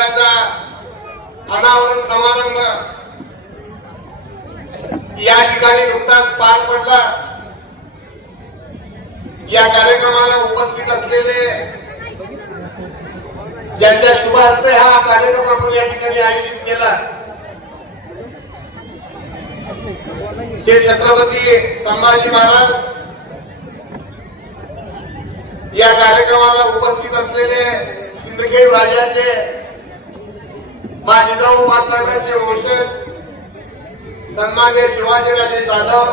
पुतळ्याचा अनावरण समारंभ या ठिकाणी नुकताच पार पडला। या कार्यक्रमाला उपस्थित असलेले ज्यांच्या शुभ हस्ते हा कार्यक्रम आपण या ठिकाणी आयोजित केला ते छत्रपती संभाजी महाराज, या कार्यक्रमाला उपस्थित असलेले सिंदखेड राजाचे जिजाऊ मासाहेबांचे वंशज सन्माननीय शिवाजीराजे जाधव,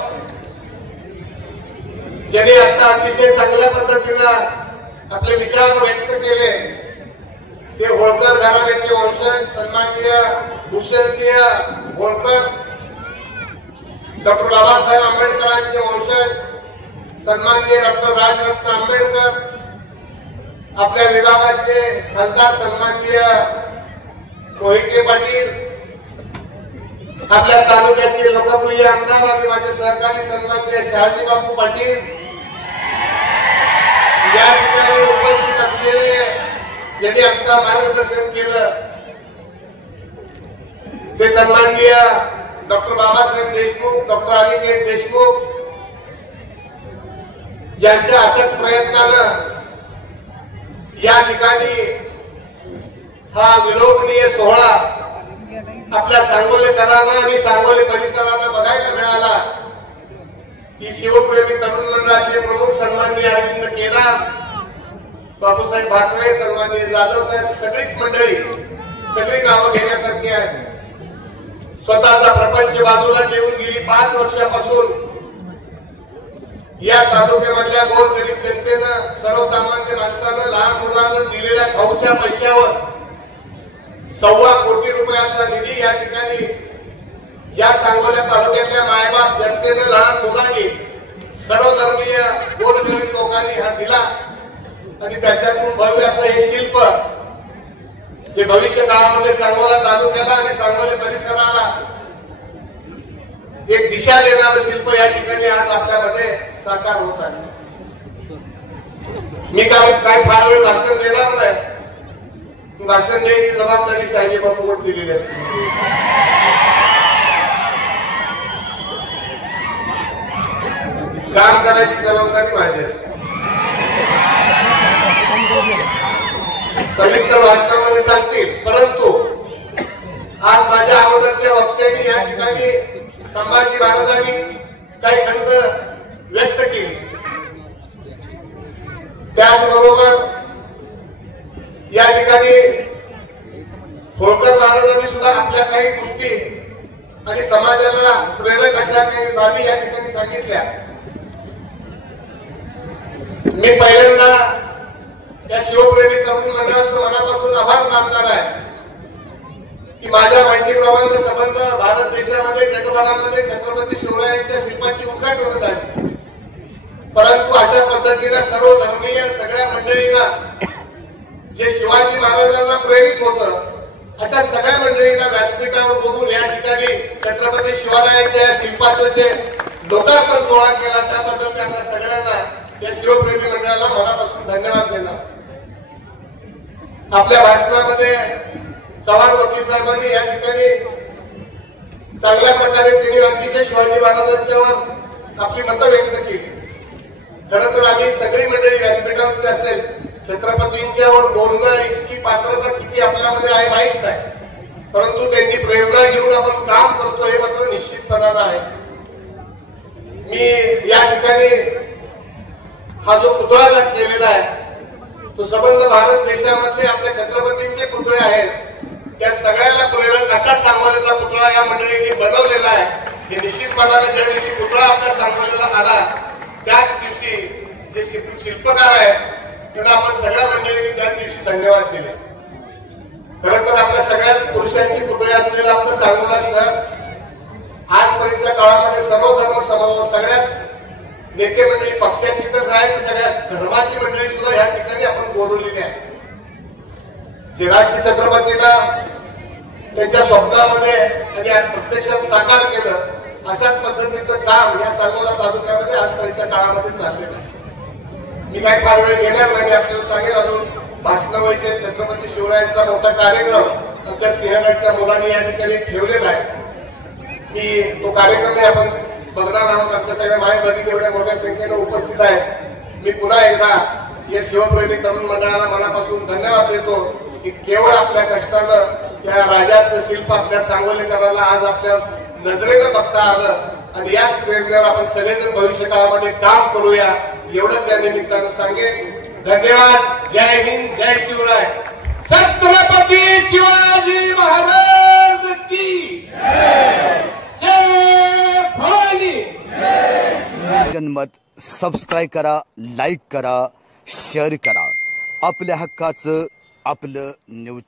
ज्यांनी आता अतिशय चांगल्या पद्धतीने आपले विचार व्यक्त केले, ते होळकर घराण्याचे वंशज सन्माननीय भूषणसिंह होळकर, डॉक्टर बाबासाहेब आंबेडकरांचे वंशज सन्माननीय डॉक्टर राजरत्न आंबेडकर, आपल्या विभागाचे खासदार सन्माननीय मोहिते पाटील, आपल्या तालुक्याचे लोकप्रिय आमदार आणि माझे सहकारी सन्माननीय शहाजी बापू पाटील, या ठिकाणी उपस्थित असलेले ज्यांनी आता मार्गदर्शन केलं ते सन्माननीय डॉक्टर बाबासाहेब देशमुख, डॉक्टर अनिकेत देशमुख, ज्यांच्या अथक प्रयत्नानं या ठिकाणी हा विलोभनीय सोहळा आपल्या सांगोलेकरांना आणि सांगोले परिसराला बघायला मिळाला की शिवप्रेमी तरुण मंडळाचे प्रमुख सन्माननीय अरविंद केदार, बापूसाहेब भाकरे, सन्माननीय जाधव साहेब, सगळीच मंडळी, सगळी नावं घेण्यासारखी आहेत। स्वतःचा प्रपंच बाजूला ठेवून गेली 5 वर्षापासून या तालुक्यामधल्या गोरगरीब जनतेनं, सर्वसामान्य माणसानं, लहान मुलांना दिलेल्या खाऊच्या पैशावर 1.25 कोटी रुपयाचा निधी या ठिकाणी या सांगोला तालुक्यातल्या मायबाप जनतेनं, लहान मुलांनी, सर्वधर्मीय गोरगरीब लोकांनी हा दिला आणि त्याच्यातून भव्य असं हे शिल्प जे भविष्य काळामध्ये सांगोला तालुक्याला आणि सांगोले परिसराला एक दिशा देणारं शिल्प या ठिकाणी आज आपल्यामध्ये साकार होत आहे। मी काय फार वेळ भाषण देणार नाही, भाषण द्यायची जबाबदारी साहेब बापूवर दिलेली असते। काम करायची जबाबदारी माझी असते। सविस्तर भाषणामध्ये सांगतील, परंतु आज माझ्या अगोदरच्या वक्त्यांनी या ठिकाणी संभाजी महाराजांनी काही खंत व्यक्त केली, त्याचबरोबर या ठिकाणी होळकर महाराजांनी सुद्धा आपल्या काही गोष्टी आणि समाजाला प्रेरक अशा काही बाबी या ठिकाणी सांगितल्या। मी पहिल्यांदा या शिवप्रेमी तरुण मंडळाचं मनापासून आभार मानणार आहे की माझ्या माहितीप्रमाणे संबंध भारत देशामध्ये, जगभरामध्ये छत्रपती शिवरायांच्या शिल्पाची उद्घाटन झाली, परंतु अशा पद्धतीने सर्व धर्मीय सगळ्या मंडळींना जे शिवाजी महाराजांना प्रेरित होतं अशा सगळ्या मंडळींना व्यासपीठावर बोलून या ठिकाणी छत्रपती शिवरायांच्या शिल्पाचं जे लोकार्पण सोहळा केला त्याबद्दल त्यांना सगळ्यांना या शिवप्रेमी मंडळाला मनापासून धन्यवाद देणार। आपल्या भाषणामध्ये चव्हाण वकील साहेबांनी या ठिकाणी चांगल्या प्रकारे त्यांनी अतिशय शिवाजी महाराजांच्यावर आपली मतं व्यक्त केली। खरं तर आम्ही सगळी मंडळी व्यासपीठावरती असेल छत्रपतींच्यावर बोलणं इतकी पात्रता किती आपल्यामध्ये आहे माहित नाही, परंतु त्यांची प्रेरणा घेऊन आपण काम करतो हे मात्र निश्चितपणानं आहे। मी या ठिकाणी हा जो पुतळा केलेला आहे तो संबंध भारत देशामधले आपल्या छत्रपतींचे पुतळे आहेत, त्या सगळ्याला प्रेरक असा सांगोल्याचा पुतळा या मंडळींनी बनवलेला आहे। हे निश्चितपणाने ज्या दिवशी पुतळा आपल्या सांगोल्याला आला त्याच दिवशी जे शिल्पकार आहेत त्यांना आपण सगळ्या मंडळींनी त्याच दिवशी धन्यवाद दिले। खरं तर आपल्या सगळ्याच पुरुषांची पुतळे असलेलं आपलं सांगोला शहर आजपर्यंतच्या काळामध्ये सर्व धर्म समभाव, सगळ्याच नेते मंडळी, पक्षाची तर आहे, सगळ्या धर्माची मंडळी सुद्धा या ठिकाणी आपण बोलवलेली आहे। जे राज्य छत्रपतीला त्यांच्या स्वप्नामध्ये आणि आज प्रत्यक्षात साकार केलं अशाच पद्धतीचं काम या सांगोला तालुक्यामध्ये आजपर्यंतच्या काळामध्ये चाललेलं आहे। मी काही फार वेळ घेणार नाही, आपल्याला सांगेल अजून भाषण व्हायचे छत्रपती शिवरायांचा मोठा कार्यक्रम आमच्या सिंहगडच्या मुलांनी या ठिकाणी ठेवलेला आहे. मी तो कार्यक्रम आपण बघणार आहोत. आमच्या सगळ्या माय भगिनी एवढ्या मोठ्या संख्येने उपस्थित आहेत. मी पुन्हा एकदा या शिवप्रेमी तरुण मंडळाला मनापासून धन्यवाद देतो की केवळ आपल्या कष्टानं त्या राजाचं शिल्प आपल्या सांगोलेकरांना आज आपल्या नजरेनं बघता आलं आणि याच प्रेरणेवर आपण सगळेजण भविष्य काळामध्ये काम करूया एवढंच या निमित्तानं सांगेन. धन्यवाद. जय हिंद, जय शिवराय. छत्रपती शिवाजी महाराज की जय भवानी. जनमत सबस्क्राईब करा, लाईक करा, शेअर करा. आपल्या हक्काचं आपलं न्यूज.